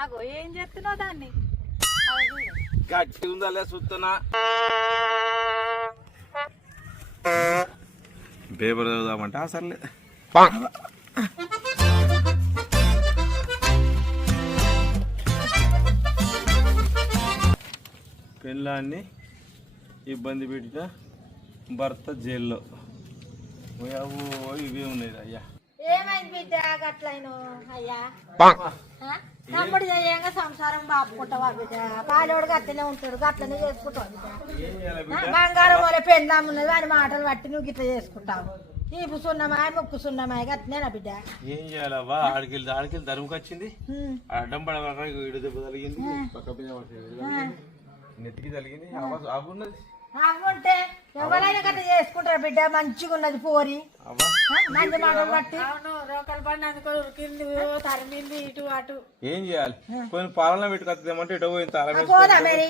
అగో ఏం చెప్తున్నావు దాన్ని గట్టి ఉందా చూస్తున్నా పేపర్ చదువుదామంటే అసలే పెళ్ళాన్ని ఇబ్బంది పెట్టిన భర్త జైల్లో ఇవే ఉన్నాయి అయ్యా. ఏమైంది బిడ్డ గట్లయిన అయ్యా తమ్ముడు చేయంగా సంసారం బాపుకుంటావా బిడ్డ పాలోడు గట్లనే ఉంటాడు గట్లనే చేసుకుంటావు బిడ్డ బంగారం వల్ల పెందామున్నది అని మాటలు బట్టి నువ్వు గిట్ల చేసుకుంటావు తీపు సున్నమాయ ముక్కు సున్నమాయ గట్లనేనా బిడ్డ ఏం చేయాలవ్వా ఆడికెళ్ళి తరుముకు వచ్చింది అడ్డం పడక ఇడు దెబ్బ తగిలింది పక్క నెత్తికి తగిలింది అవ్వున్నది అవ్వుంటే ఎవరైనా గట్ల చేసుకుంటారు బిడ్డ మంచిగా ఉన్నది పోరి మంచి మాటలు బట్టి రోకలు పడిన ఉరికింది తరిమింది ఇటు అటు ఏం చేయాలి కొన్ని పాలన పెట్టుకొద్దామంటే ఇటు పోయింది పోదా మరి